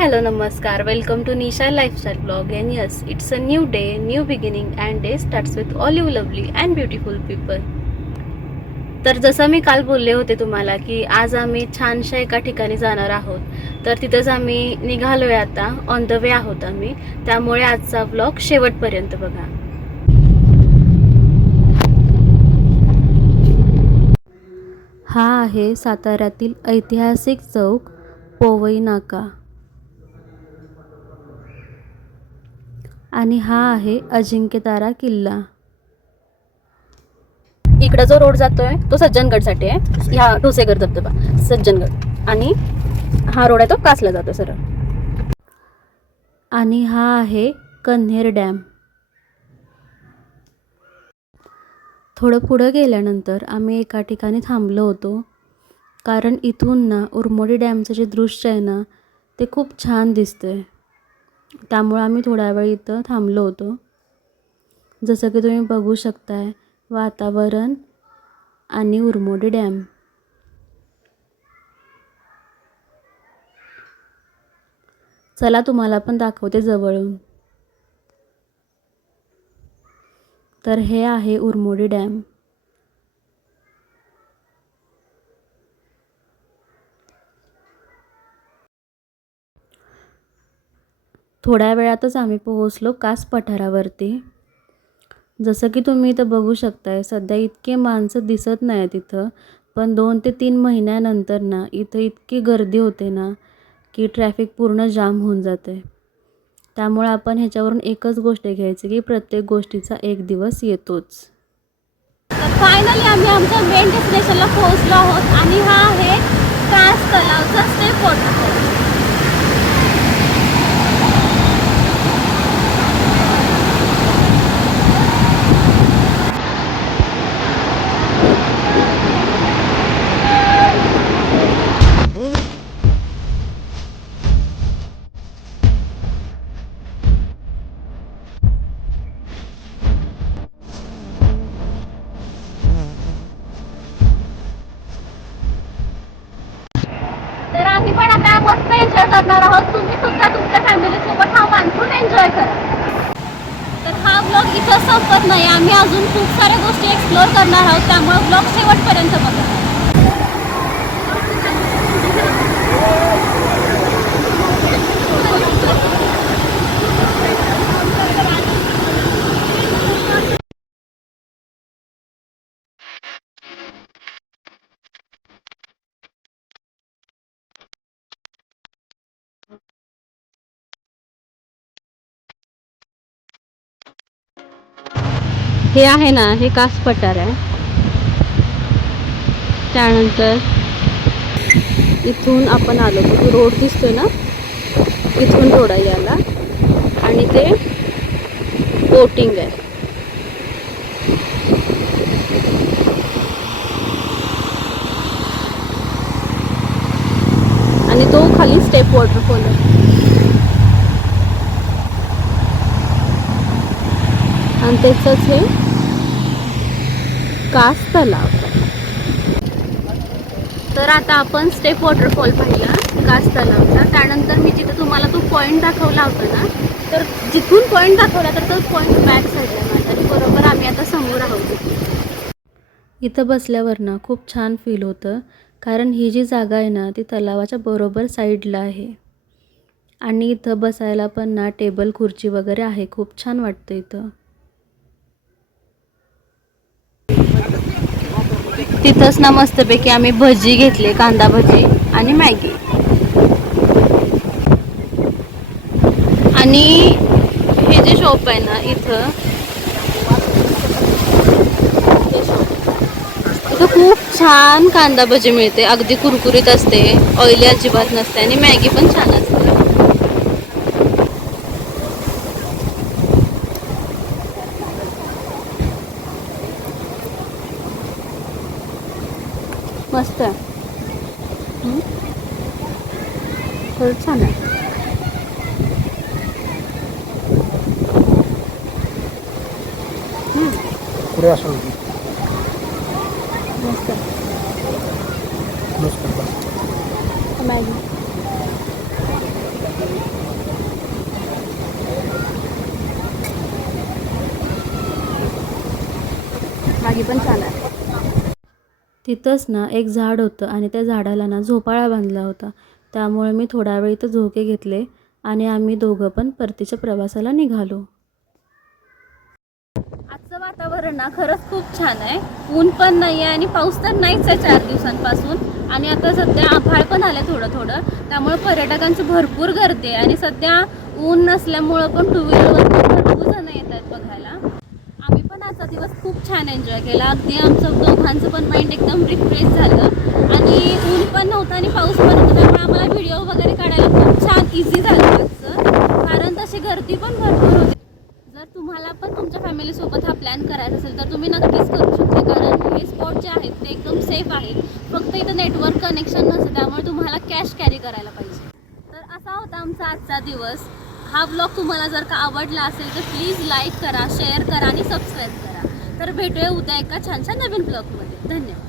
hello, namaskar. Welcome to Nisha Lifestyle Vlog. And yes, it's a new day, new beginning, and day starts with all you lovely and beautiful people. तर जसं मी काल बोलले होते तुम्हाला की आज आम्ही छानशा एका ठिकाणी जाणार आहोत, तर तिथंच आम्ही निघालोय आता. ऑन द वे आहोत आम्ही. त्यामुळे आजचा व्लॉग शेवटपर्यंत बघा. हा आहे साताऱ्यातील ऐतिहासिक चौक पोवई नाका आणि हा आहे अजिंक्यतारा किल्ला. इकडं जो रोड जातोय तो सज्जनगडसाठी आहे. ह्या ठोसेघर धबधबा सज्जनगड, आणि हा रोड आहे तो कासला जातो सरळ. आणि हा आहे कन्हेर डॅम. थोडं पुढं गेल्यानंतर आम्ही एका ठिकाणी थांबलो होतो, कारण इथून ना उरमोडी डॅमचं जे दृश्य आहे ना ते खूप छान दिसतंय. त्यामुळे आम्ही थोडा वेळ इथं थांबलो होतो. जसं की तुम्ही बघू शकताय वातावरण आणि उरमोडी डॅम. चला तुम्हाला पण दाखवते जवळून. तर हे आहे उरमोडी डॅम. थोड्या वेळातच आम्ही पोहोचलो कास पठारावरती. जसं की तुम्ही इथं बघू शकताय सध्या इतके माणसं दिसत नाहीत इथं, पण 2 ते 3 महिन्यानंतर ना इथं इतकी गर्दी होते ना की ट्रॅफिक पूर्ण जाम होऊन जाते. त्यामुळे आपण ह्याच्यावरून एकच गोष्ट घ्यायची की प्रत्येक गोष्टीचा एक दिवस येतोच. तर फायनली आम्ही आमच्या मेन डेस्टिनेशनला पोहोचलो आहोत आणि हा आहे कास तलावचा स्टेप वॉटरफॉल. तर आम्ही पण आता मस्त एन्जॉय करणार आहोत. तुम्ही सुद्धा तुमच्या फॅमिली सोबत हा मान्सून एन्जॉय करा. तर हा ब्लॉग इथं संपत नाही, आम्ही अजून खूप साऱ्या गोष्टी एक्सप्लोअर करणार आहोत. त्यामुळे ब्लॉग शेवटपर्यंत बघा. हे आहे ना, हे कास पठार आहे. त्यानंतर इथून आपण आलो तो रोड दिसतोय ना, इथून रोड आहे याला, आणि ते बोटिंग आहे. आणि तो खाली स्टेप वॉटरफॉल आहे. आणि त्याचंच हे कास तलाव. तर आता आपण स्टेप वॉटरफॉल पाहिला कास तलावचा. त्यानंतर मी जिथं तुम्हाला तो पॉईंट दाखवला होता ना, तर जिथून पॉईंट दाखवला तर तो पॉईंट बॅक साईडला माझ्या, आणि बरोबर आम्ही आता समोर आहोत. इथं बसल्यावर ना खूप छान फील होतं, कारण ही जी जागा आहे ना ती तलावाच्या बरोबर साईडला आहे. आणि इथं बसायला पण ना टेबल खुर्ची वगैरे आहे. खूप छान वाटतं इथं. तिथंच ना मस्तपैकी आम्ही भजी घेतले, कांदा भजी आणि मॅगी. आणि हे जे शॉप आहे ना इथं खूप छान कांदा भजी मिळते. अगदी कुरकुरीत असते, ऑइली अजिबात नसते, आणि मॅगी पण छान असते. मस्त आहे. खरंच छान आहे. पुढे असं होती. मस्त मॅगी. भाजी पण छान आहे. तिथंच ना एक झाड होतं आणि त्या झाडाला ना झोपाळा बांधला होता. त्यामुळे मी थोडा वेळ इथं झोके घेतले आणि आम्ही दोघं पण परतीच्या प्रवासाला निघालो. आजचं वातावरण ना खरंच खूप छान आहे. ऊन पण नाही आहे आणि पाऊस तर नाहीच आहे 4 दिवसांपासून. आणि आता सध्या आभाळ पण आलं थोडं थोडं, त्यामुळे पर्यटकांची भरपूर गर्दी आहे. आणि सध्या ऊन नसल्यामुळं पण टू व्हीलरवर भरपूर जण येत आहेत बघायला. आम्ही पण आजचा दिवस खूप छान एन्जॉय केला. अगदी आमचं दोघांचं पण माइंड एकदम रिफ्रेश झालं आणि ऊन पण नव्हतं आणि पाऊस पण नव्हता, त्यामुळे आम्हाला व्हिडिओ वगैरे काढायला खूप छान इझी झालं आजचं, कारण तशी गर्दी पण भरपूर होती. जर तुम्हाला पण तुमच्या फॅमिलीसोबत हा प्लॅन करायचा असेल तर तुम्ही नक्कीच करू शकता, कारण हे स्पॉट जे आहेत ते एकदम सेफ आहेत. फक्त इथं नेटवर्क कनेक्शन नसतं, त्यामुळे तुम्हाला कॅश कॅरी करायला पाहिजे. तर असा होता आमचा आजचा दिवस. हा ब्लॉग तुम्हाला जर का आवडला असेल तर प्लीज लाईक करा, शेअर करा आणि सबस्क्राईब करा. तर भेटूया उद्या एका छानशा नवीन ब्लॉगमध्ये. धन्यवाद.